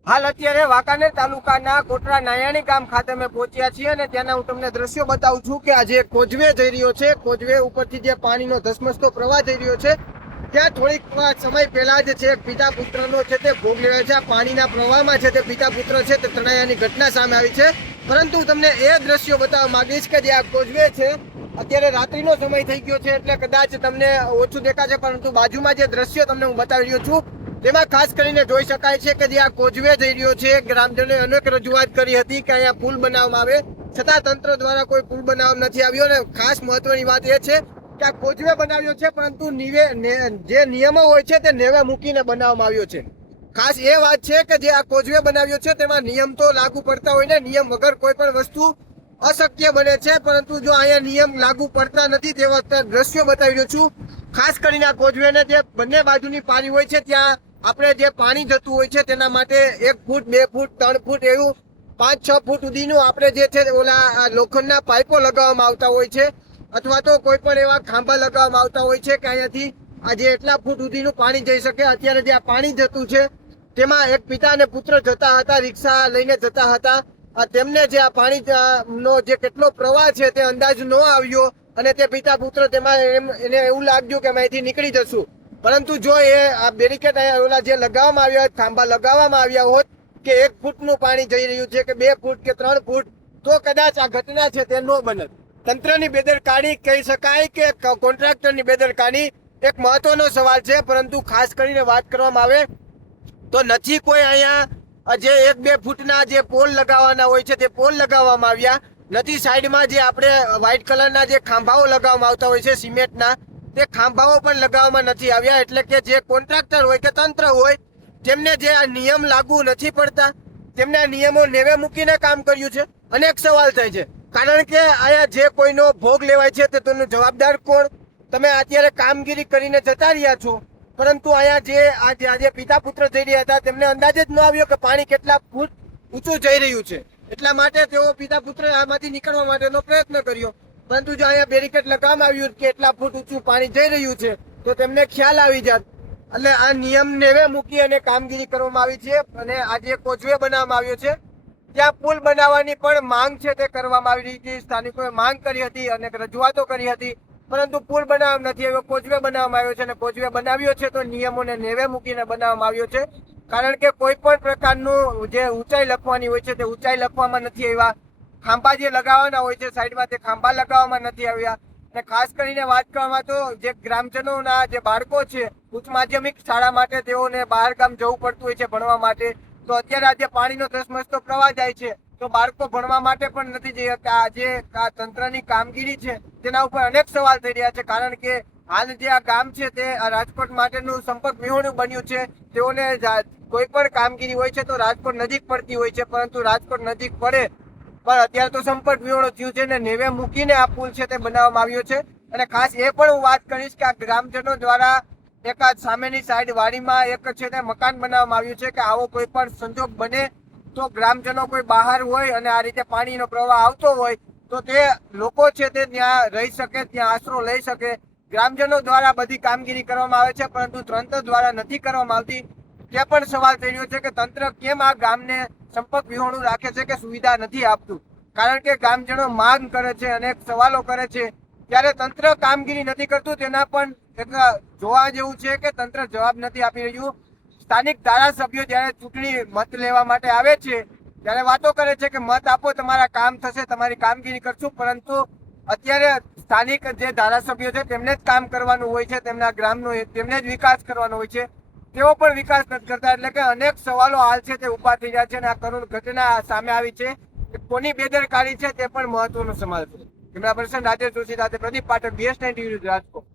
હાલ અત્યારે વાંકાનેર તાલુકાના કોટરા નાયાણી ગામ ખાતે અમે પહોંચ્યા છીએ અને ત્યાંના હું તમને દ્રશ્યો બતાવું છું કે આજે કોઝવે જઈ રહ્યો છે. કોઝવે ઉપરથી જે પાણીનો ધસમસતો પ્રવાહ જઈ રહ્યો છે ત્યાં થોડીક સમય પહેલા જ છે પિતા પુત્રનો છે તે ભોગ લેવાય છે. આ પાણીના પ્રવાહમાં છે તે પિતા પુત્ર છે તે તણાયાની ઘટના સામે આવી છે. પરંતુ તમને એ દ્રશ્યો બતાવવા માંગીશ કે જે આ કોઝવે છે અત્યારે રાત્રિનો સમય થઈ ગયો છે એટલે કદાચ તમને ઓછું દેખાશે, પરંતુ બાજુમાં જે દ્રશ્યો તમને હું બતાવી રહ્યો છું તેમાં ખાસ કરીને જોઈ શકાય છે કે જે આ કોઝવે જઈ રહ્યો છે. ગ્રામજનોએ અનેક રજૂઆત કરી હતી કે અહીંયા પુલ બનાવવામાં આવે, છતાં તંત્ર દ્વારા કોઈ પુલ બનાવવામાં નથી આવ્યો. અને ખાસ મહત્વની વાત એ છે કે આ કોઝવે બનાવ્યો છે પરંતુ જે નિયમો હોય છે તે નેવે મૂકીને બનાવવામાં આવ્યો છે. ખાસ એ વાત છે કે જે આ કોઝવે બનાવ્યો છે તેમાં નિયમ તો લાગુ પડતા હોય ને, નિયમ વગર કોઈ પણ વસ્તુ અશક્ય બને છે, પરંતુ જો અહીંયા નિયમ લાગુ પડતા નથી તેવા દ્રશ્યો બતાવી રહ્યો છું. ખાસ કરીને આ કોઝવેને જે બંને બાજુની પારી હોય છે ત્યાં આપણે જે પાણી જતું હોય છે તેના માટે 1 ફૂટ 2 ફૂટ 3 ફૂટ એવું 5-6 ફૂટ સુધીનું આપણે જે છે ઓલા લોખંડના પાઇપો લગાવવામાં આવતા હોય છે, અથવા તો કોઈ પણ એવા ખાંભા લગાવવામાં આવતા હોય છે કે અહીંયાથી આજે એટલા ફૂટ સુધીનું પાણી જઈ શકે. અત્યારે જે આ પાણી જતું છે તેમાં એક પિતા અને પુત્ર જતા હતા, રિક્ષા લઈને જતા હતા. તેમને જે આ પાણીનો જે કેટલો પ્રવાહ છે તે અંદાજ ન આવ્યો અને તે પિતા પુત્ર તેમાં એને એવું લાગ્યું કે અમે અહીંથી નીકળી જશું. પરંતુ જો એ આ બેરિકેડ ઓલા જે લગાવવામાં આવ્યા હોત, ખાંભા લગાવવામાં આવ્યા હોત કે 1 ફૂટનું પાણી જઈ રહ્યું છે કે 2 ફૂટ કે 3 ફૂટ, તો કદાચ આ ઘટના છે તે ન બનત. તંત્રની બેદરકારી કહી શકાય કે કોન્ટ્રાક્ટરની બેદરકારી એક મહત્વનો સવાલ છે. પરંતુ ખાસ કરીને વાત કરવામાં આવે તો નથી કોઈ અહીંયા જે 1-2 ફૂટના જે પોલ લગાવવાના હોય છે તે પોલ લગાવવામાં આવ્યા નથી. સાઈડમાં જે આપણે વ્હાઇટ કલરના જે ખાંભાઓ લગાવવામાં આવતા હોય છે સિમેન્ટના, તે ખાંભાઓ પણ લગાવવામાં નથી આવ્યા. એટલે કે જે કોન્ટ્રાક્ટર હોય કે તંત્ર હોય તેમને જે આ નિયમ લાગુ નથી પડતા, તેમને આ નિયમો નેવે મૂકીને કામ કર્યું છે. અનેક સવાલ થાય છે, કારણ કે અહીંયા જે કોઈનો ભોગ લેવાય છે તે તેનો જવાબદાર કોણ? તમે અત્યારે કામગીરી કરીને જતા રહ્યા છો, પરંતુ અહીંયા જે આજે પિતા પુત્ર જઈ રહ્યા હતા તેમને અંદાજ જ ન આવ્યો કે પાણી કેટલા ફૂટ ઊંચું જઈ રહ્યું છે. એટલા માટે તેઓ પિતા પુત્ર આમાંથી નીકળવા માટેનો પ્રયત્ન કર્યો. પરંતુ જો અહીંયા બેરિકેડ લગાવવામાં આવ્યું કે એટલા ફૂટ ઊંચું પાણી જઈ રહ્યું છે તો તેમને ખ્યાલ આવી જાત. એટલે આ નિયમ નેવે મૂકી અને કામગીરી કરવામાં આવી છે. અને આજે કોઝવે બનાવવામાં આવ્યો છે ત્યાં પુલ બનાવવાની પણ માંગ છે તે કરવામાં આવી રહી છે. સ્થાનિકોએ માંગ કરી હતી અને રજૂઆતો કરી હતી, પરંતુ પુલ બનાવવામાં નથી આવ્યો, કોઝવે બનાવવામાં આવ્યો છે. અને કોઝવે બનાવ્યો છે તો નિયમોને નેવે મૂકીને બનાવવામાં આવ્યો છે, કારણ કે કોઈ પણ પ્રકારનું જે ઊંચાઈ લખવાની હોય છે તે ઊંચાઈ લખવામાં નથી આવ્યા. ખાંભા જે લગાવવાના હોય છે સાઈડમાં તે ખાંભા લગાવવામાં નથી આવ્યા. અને ખાસ કરીને વાત કરવામાં તો જે ગ્રામજનોના જે બાળકો છે ઉચ્ચ માધ્યમિક શાળા માટે તેઓને બહાર ગામ જવું પડતું હોય છે ભણવા માટે, તો અત્યારે આજે પાણીનો ધસમસતો પ્રવાહ જાય છે તો બાળકો ભણવા માટે પણ નથી જઈ શકતા. આજે આ તંત્રની કામગીરી છે તેના ઉપર અનેક સવાલ થઈ રહ્યા છે, કારણ કે હાલ જે આ ગામ છે તે આ રાજકોટ માટેનું સંપર્ક વિહોણું બન્યું છે. તેઓને કોઈ પણ કામગીરી હોય છે તો રાજકોટ નજીક પડતી હોય છે, પરંતુ રાજકોટ નજીક પડે પણ અત્યારે તો સંપર્ક વિહોણો થયું છે ને નેવે મૂકીને આ પુલ છે તે બનાવવામાં આવ્યો છે. અને ખાસ એ પણ હું વાત કરીશ કે આ ગ્રામજનો દ્વારા એક આ સામેની સાઈડ વાડીમાં એક છે તે મકાન બનાવવામાં આવ્યું છે કે આવો કોઈ પણ સંજોગ બને તો ગ્રામજનો કોઈ બહાર હોય અને આ રીતે પાણીનો પ્રવાહ આવતો હોય તો તે લોકો છે તે ત્યાં રહી શકે, ત્યાં આશરો લઈ શકે. ગ્રામજનો દ્વારા બધી કામગીરી કરવામાં આવે છે, પરંતુ તંત્ર દ્વારા નથી કરવામાં આવતી. તે પણ સવાલ થઈ રહ્યો છે કે તંત્ર કેમ આ ગામને સંપર્ક વિહોણું રાખે છે કે સુવિધા નથી આપતું? કારણ કે ગ્રામજનો માંગ કરે છે, અનેક સવાલો કરે છે, ત્યારે તંત્ર કામગીરી નથી કરતું. તેના પણ એક જોવા જેવું છે કે તંત્ર જવાબ નથી આપી રહ્યું. સ્થાનિક ધારાસભ્યો જ્યારે ચૂંટણી મત લેવા માટે આવે છે ત્યારે વાતો કરે છે કે મત આપો, તમારા કામ થશે, તમારી કામગીરી કરશું, પરંતુ અત્યારે સ્થાનિક જે ધારાસભ્યો છે તેમને જ કામ કરવાનું હોય છે, તેમના ગ્રામનો તેમને જ વિકાસ કરવાનો હોય છે, તેઓ પણ વિકાસ નથી કરતા. એટલે કે અનેક સવાલો હાલ છે તે ઉભા થઈ રહ્યા છે અને આ કરુણ ઘટના સામે આવી છે. કોની બેદરકારી છે તે પણ મહત્વનો સવાલ છે. કેમેરા પર્સન રાજેશ જોશી સાથે પ્રદીપ પાઠક, BS9 ટીવી રાજકોટ.